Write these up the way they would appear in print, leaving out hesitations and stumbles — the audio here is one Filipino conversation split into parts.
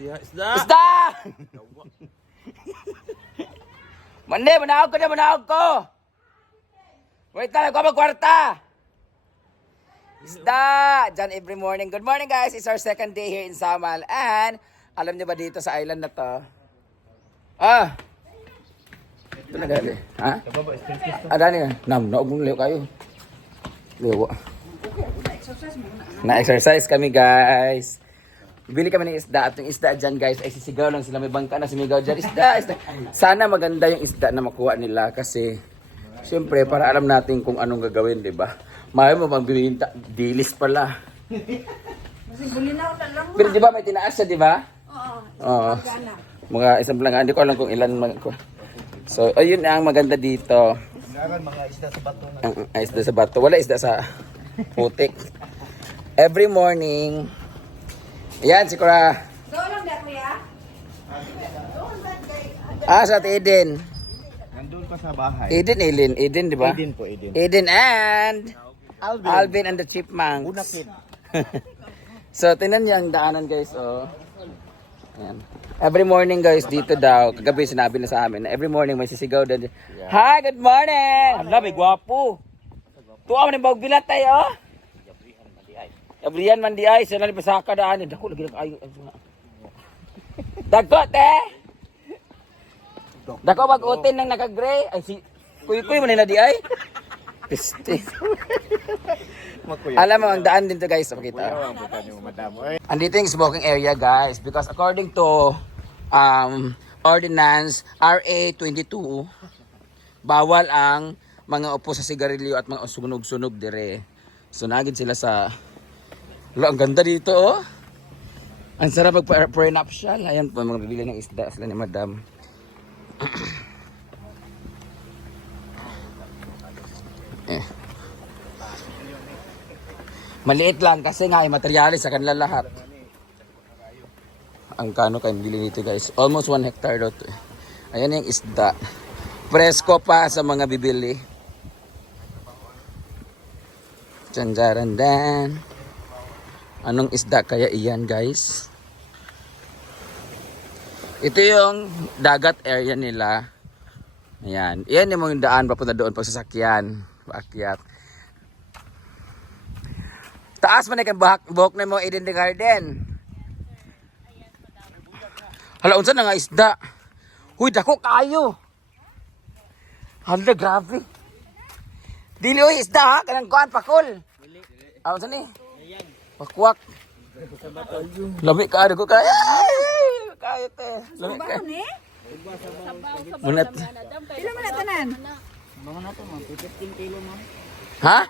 Isda! Isda! Mandi, manawag ko na, manawag ko! Wait lang, ako magkwarta! Isda! Diyan every morning. Good morning guys! It's our second day here in Samal. And, alam niyo ba dito sa island na to? Ah! Ito na gali. Ha? Ada niya. Naog mong liw kayo. Liw. Na-exercise kami guys. Bili kami ng isda at yung isda dyan guys ay sisigaw lang sila, may bangka na sumigaw dyan, isda, isda. Sana maganda yung isda na makuha nila kasi siyempre para alam natin kung anong gagawin, di ba? May mo bang bibinta, dilis pala. Pero di ba may tinaas siya, di ba? Oo. Mga isang lang, hindi ko alam kung ilan ko. So, ayun ang maganda dito. Mga isda sa bato na. Isda sa bato, wala isda sa putik. Every morning, yan, si Kura. Doon lang kuya? Sa Eden. Nandun pa sa bahay. Eden, di ba? Eden po, Eden. Eden and Alvin and the Chipmunks. Bunakit. So, tingnan niyo ang daanan guys, oh. Ayan. Every morning guys, dito daw, kagabi sinabi na sa amin, every morning may sisigaw doon. Hi, good morning! Hala, may gwapo. Tuwa mo ng bawag bilat tayo, oh. Gabriel Mandiay, sila ni pasaka daan. Dako lagi lang ayo. Dako te. Dako mag-utin ng naka-gray. Ay si kuy-kuy man na di ay. Piste. Alam mo ang daan din to guys, pakita. Andito yung smoking area guys because according to ordinance RA 22 bawal ang mga upo sa sigarilyo at mga sunog-sunog dire. So nagid sila sa ang ganda dito, oh. Ang sarap magpa-prenuptial. Ayan po, mga bibili ng isda sila ni Madam. Maliit lang kasi nga ay materyales sa kanila lahat. Ang kano kayo bili nito guys. Almost 1 hectare daw to. Ayan yung isda. Presko pa sa mga bibili. Tsanjarandan. Anong isda kaya iyan guys? Ito yung dagat area nila. Ayan. Iyan yung daan papunta doon pag sasakyan. Paakyat. Taas man yung buhok na mo Eden the Garden. Hala, unsa na nga isda? Huy, dako kayo. Hala, grabe. Dili oy isda ha, kanang kuan pakol. Unsa ni? Pakwak. Lami ka ada ko kaya. Kaya te. Lami ka. Munat. Pila man na tanan? Mga nato, 15 kilo mo. Ha?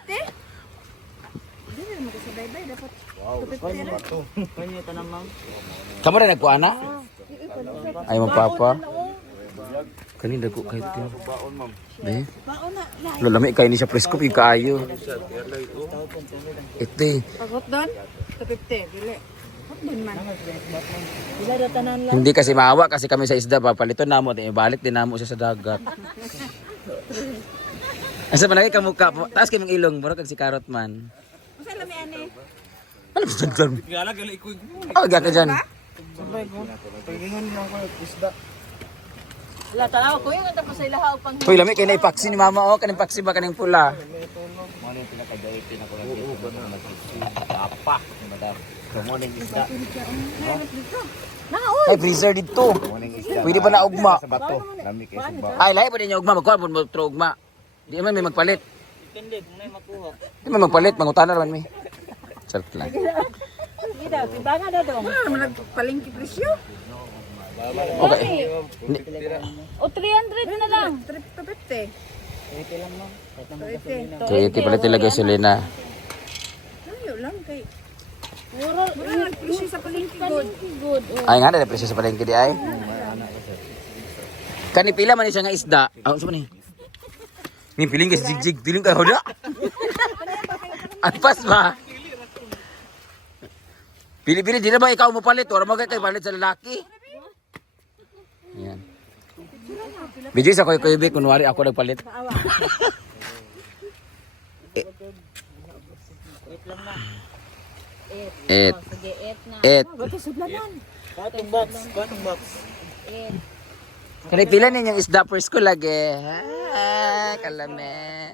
Dili mo sa baybay dapat. Wow, kanya to. Kanya tanang ma'am. Kamu rin nagkuana? Ay mo papa. Kanina ko kahit ko. Baon ma'am. Eh. Baon na. Lami kay ni siya presko pi kaayo. Ite. Pagot doon? 250 dili. Hot doon man. Bila da tanan lang. Hindi kasi maawa kasi kami sa isda papaliton namo di balik din namo siya sa dagat. Asa man lagi ka mukha po. Taas kay mong ilong, baro kag si Carrot man. Usa lami ani? Ano ba dyan? Gala gali ko. Oh, gaka dyan. Sabay ko. Pagingon lang ko isda. Wala tanaw ko yung tapos sa ilaha pang. Hoy, lami kay na ipaksi ni mama oh, kaning paksi ba kaning pula. Mo ni pinaka-dait pinaka-dait. Apa, madam. Morning isda. Naoy. Ay, freezer dito. Morning isda. Pwede ba na ugma? Sa bato. Lami kay sa bato. Ay, lahi pa din yung ugma, magkuhan mo tro ugma. Di man may magpalit. Depende kung may makuha. Di man magpalit, mangutana naman mi. Charot lang. Ida, timbangan daw dong. Ano man nagpalingki presyo? Okay. O 300 na lang. 350. 80 lang ma'am. 280. So, iti pala talaga sila na. Ayo lang kay. Mura nagpresyo sa palingki good. Ay nga, na presyo sa palengke di ay. Kani pila man ni siya nga isda. Ah, unsa man ni? Ni piling ka jigjig, piling ka hoda. Atpas ba? Pili-pili di na ba ikaw mo palit? Wala mo kay palit sa lalaki. Ayan. Bijay sa Kuya Vic, kunwari ako nagpalit. Eight. Eight. Sige, 8 na. Eight. Bato sudlanan. Katong box. Katong box. Kani pila ninyong isda per school lagi. Ah, kalame.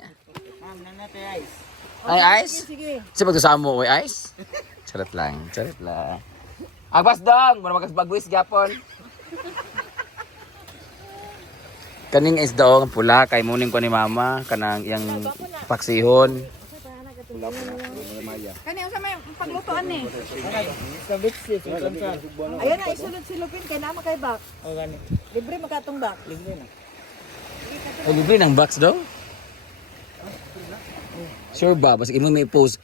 Ma'am, nanate ice. Ay, ice? Sige. Siya magkasama mo, ice? Charot lang, charot lang. Agbas dong, muna magkasbagwis gapon. Kaning isda o, pula, kay muning ko ni mama, kanang iyang paksihon. Kani ang sa may paglutoan ni. Sa beach sis. Ayun na isulod-silupin kay nama kay bak. O gani. Libre magkatong bak. Libre na. Ay, libre ng box daw? Sure ba? Basta imo may post.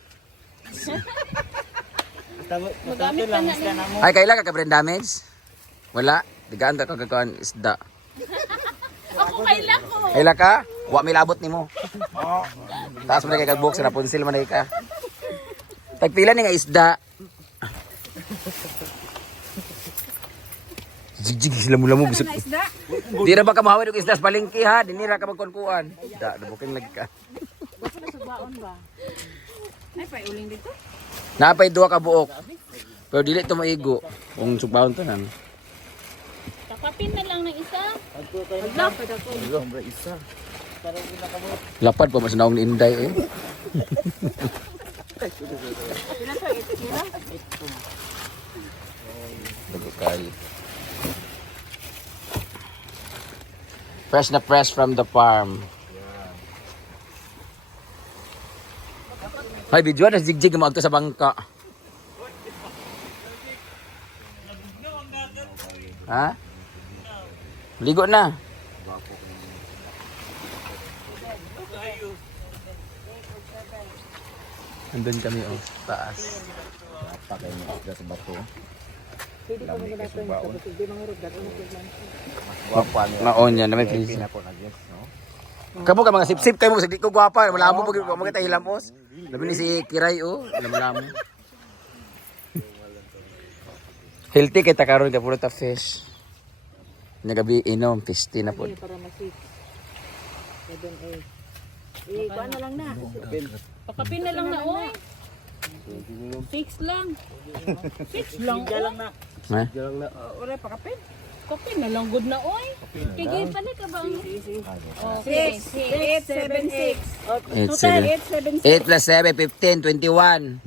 Magamit lang isda na mo. Ay, kailan ka ka-brain damage? Wala? Digaan ka kagakawan isda. Ako kailan ko. Kailan ka? Wa may labot ni mo. Taas mo na kay kag-box, napunsil man na ka. Tagpila ni nga isda. Jigjig sila mula mo. Ano na isda? Di na ba ka mahawid og isda sa palengke ha? Di nira ka magkuan-kuan. Da, nabuking lag ka. Gusto na subaon ba? Ay, pa uling dito. Napay duha ka buok. Pero dili to maigo. Kung sugbawon to nan. Takapin na lang ng isa. Lapad pa mas naong ni Inday eh. Pila to? 8 kilo? Bagay. Fresh na fresh from the farm. Hay, video na jigjig mo agto sa bangka. Ha? Ligo na. Andun kami oh, taas. Maon yan, naman please. Kamu ka mga sip-sip kayo mo, di ko gwapa. Wala mo mga tayo hilamos. Labi ni si Kiray oh, alam mo. Healthy kita karon ka puro ta fish. Nagabi inom, fisty na po. Para masik. 7, 8. Eh, kuha na lang na. Pakapin na lang na, oy. 6 lang. 6 lang, oy. Ha? Ure, pakapin. Kapin na lang, good na, oy. Kigay pa ni ka ba? 6, 8, 7, 6. 8, Total, 8, 7, 8 plus 7, 15, 21.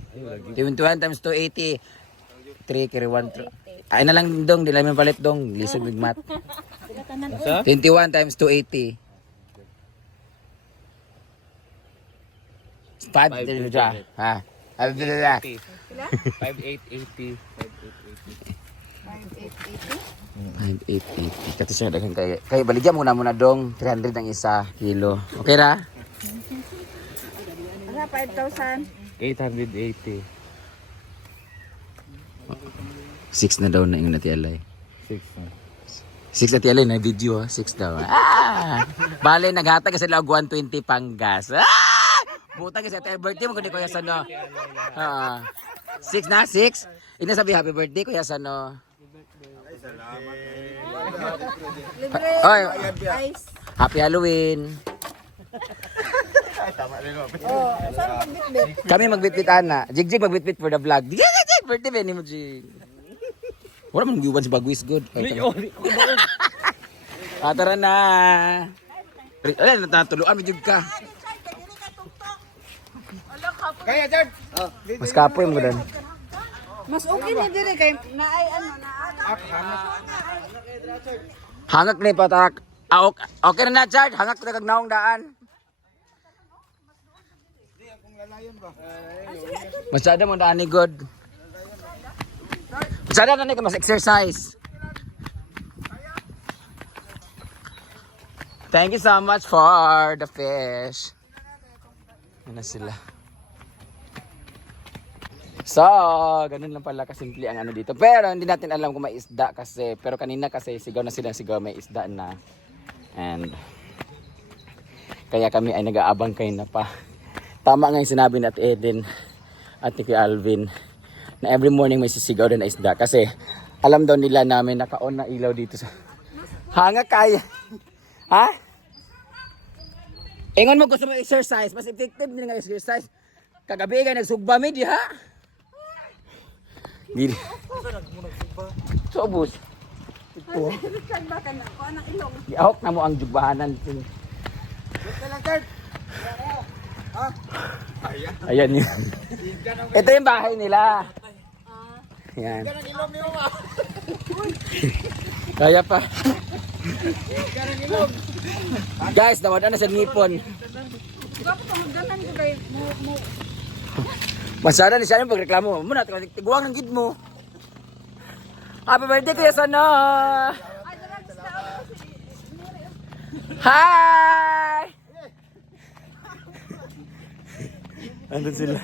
21 times 2, 80. 3 carry 1. Ay na lang dong, di lang yung palit dong. Lisod with math. 21 times 280. 5 dito siya. Ha? 5880. 5,880. Kasi siya dagang kay baligyan mo na muna dong 300 ang isa kilo. Okay ra? Ano, 5,000? 880. 6 na daw na yung natialay. 6 na. 6 natialay na video ha. 6 daw. Ah! Bale, naghatag kasi lang 120 panggas. Ah! Butang kasi happy birthday mo kundi Kuya Sano. 6 na? 6? Inasabi happy birthday Kuya Sano. Libre. Oy, Ice. happy Halloween. Oh, saan magbitbit? Kami magbitbit ana. Jigjig magbitbit for the vlog. Jigjig birthday ba ni mo Jig? Wala man giwan si Bagwis good. Tara na. Ala natuluan mo jud ka. Kaya, Chad! Mas kapoy mo dan. Mas okay na dire kay naay ano na. Hangak ni patak. Okay na na Chad. Hangak na kag naong daan. Masyado mo daan ni good. Masyado na ni ka mas exercise. Thank you so much for the fish. Ano sila? So, ganun lang pala kasimple ang ano dito. Pero hindi natin alam kung may isda kasi. Pero kanina kasi sigaw na sila, sigaw may isda na. And kaya kami ay nag-aabang kayo na pa. Tama nga yung sinabi ni Ate Eden at ni Alvin na every morning may sisigaw din na isda. Kasi alam daw nila namin naka-on na ilaw dito sa... Hanga kaya. Ha? Ingon mo gusto mo exercise. Mas effective din nga exercise. Kagabi ka nagsugba mi di ha? Gini. So, ubos. Richard ba ka na? Kuha ng ilong. Ihawak na mo ang jugbahanan. Ayan yun. Ito yung bahay nila. Ayan. Kaya pa. Guys, nawala na sa ngipon. Gwapo ka magdanan ko kay mo. Masada ni siya yung pagreklamo. Muna, tiguang ng gid mo. Happy birthday, Kuya Sono! Ay, drugs daw. Hi! Andun sila.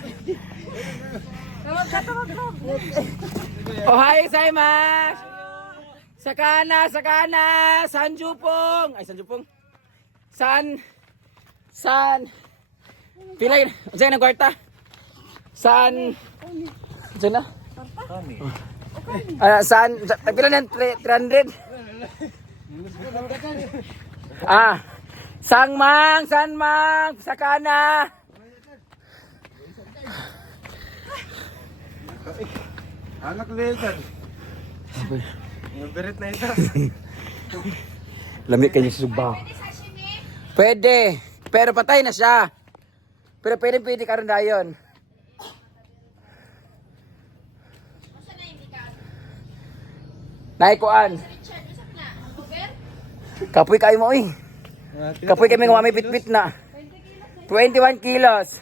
Tawag ka, tawag ka. Oh, hi, Saimas! Sakana, sakana! Sanjupong! Ay, Sanjupong. San? Pila yun? Saan ang kwarta? San? Saan na? Saan? Pila na? 300? Sangmang! Sakana! Anak legal. Yung berit na ito. Lamig kayo sa subaw. Pwede. Pero patay na siya. Pero pwede ka rin na yun. Naikuan. Kapoy kayo mo eh. Kapoy kami nga may bit-bit na. 21 kilos.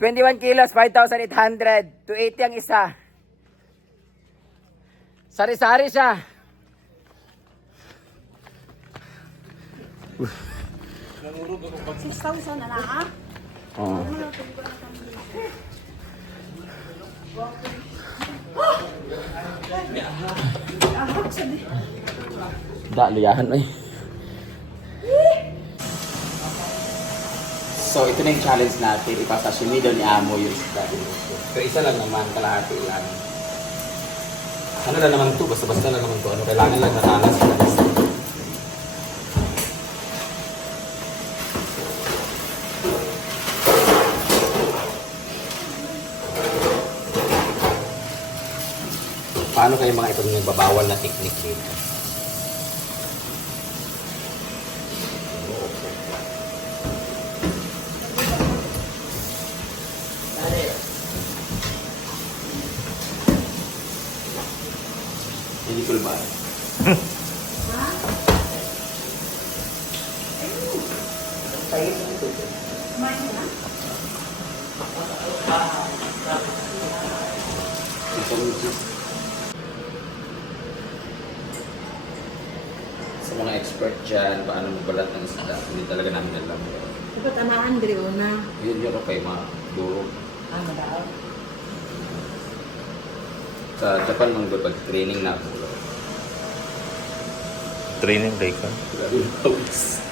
21 kilos, 5,800. 280 ang isa. Sari-sari siya. 6,000 na lang, ah? Oo. Liyahan eh. So ito na yung challenge natin. Ipasashimi daw ni Amo yung isda. Pero isa lang naman, kalahati lang. Ano na naman to? Basta-basta na naman to. Ano, kailangan lang natalas sa labas. Paano kayo mga itong nagbabawal na technique dito? Hindi ko ba? Sa mga expert dyan, paano magbalat ng isda, hindi talaga namin alam. Dapat amaan, Dre, una. Yun yung kay mga duro. Daw? Sa Japan, mga pag-training na ako. Training day ka? Grabe yung pawis.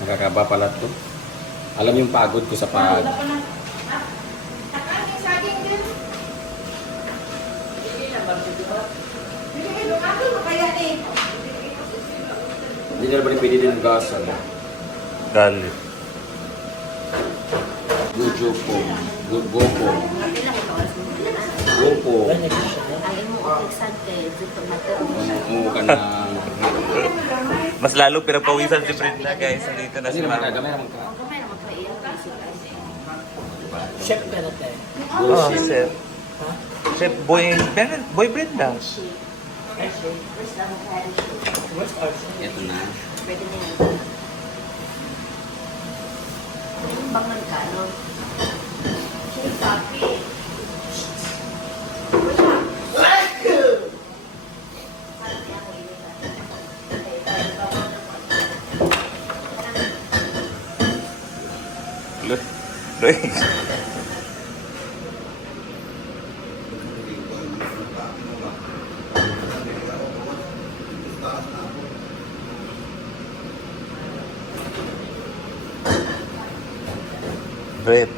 Nakakaba pala to. Alam yung pagod ko sa pag... Hindi na ba pwede din gasan? Galit. Gopo. Gopo. Oo ka na. Mas lalo pinapawisan si Brenda guys. Nandito na si Kasi naman Mama. gamay naman ka. Chef ka na tayo. Oh, chef. Chef Boy Brenda. Ito na. Bangan ka, no? Sabi. Loy. Brett.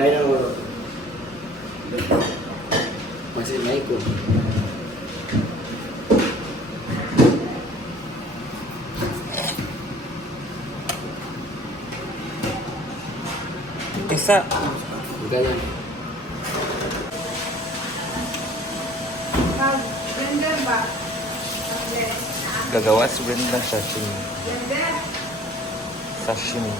Lain mo. Masih naik ko. Tisa. Ganyan. Blender ba? Gagawa si Brenda ng sashimi. Blender. Sashimi.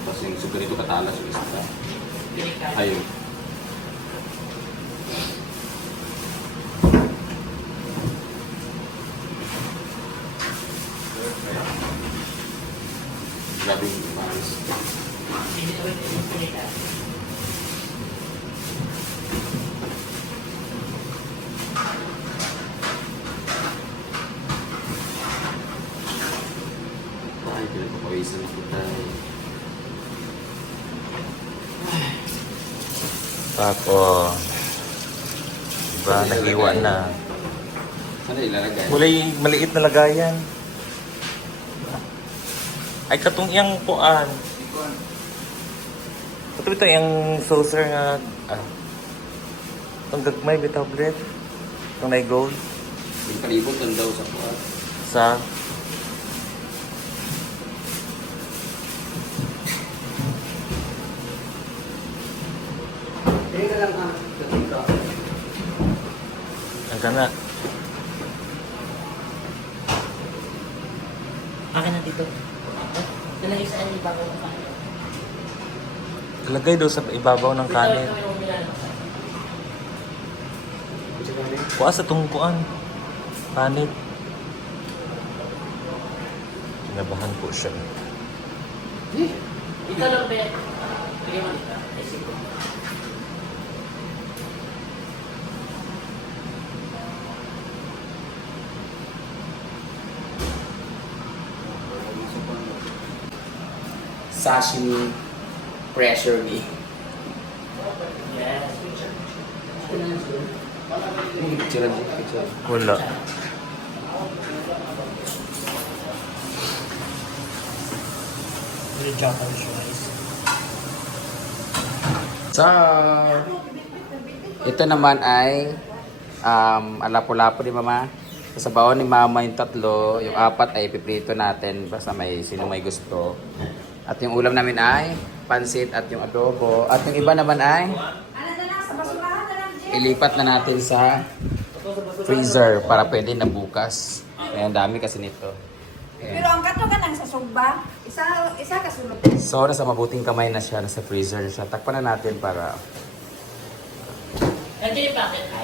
Kasi yung sugar ito katalas yung isa. Ayun. Grabe yung panis. Ay, pinagpapawisan ako tayo. Tapos, diba, nahiwa na. Sana ilalagay? Walay maliit na lagayan. Ay, katong iyang puan. Katong ito yung saucer nga. Itong gagmay, bitaw bread. Itong na gold. Yung kalibot lang daw sa kuha. Sa Teka lang ha. Teka. ang kana. Akin na dito. Nalagay sa ano ibabaw ng kanin. Lagay daw sa ibabaw ng kanin. Kuha sa tungkuan. Panit. Kinabahan ko siya. Ito lang ba yan? Bigay mo dito. Ay, sige. Sashimi pressure me. Yes. Picture lang. Picture. Wala. With Japanese rice. So, ito naman ay alapo-lapo ni Mama. Sa baon ni Mama yung tatlo, yung apat ay piprito natin basta may sino may gusto. At yung ulam namin ay pansit at yung adobo. At yung iba naman ay Ano na lang, sa basurahan na lang, Jen. ilipat na natin sa freezer para pwede na bukas. Ayan, dami kasi nito. Pero ang kato ka nang sa sugba, isa kasulot. So, nasa mabuting kamay na siya, nasa freezer siya. Takpan na natin para Nandiyan yung packet.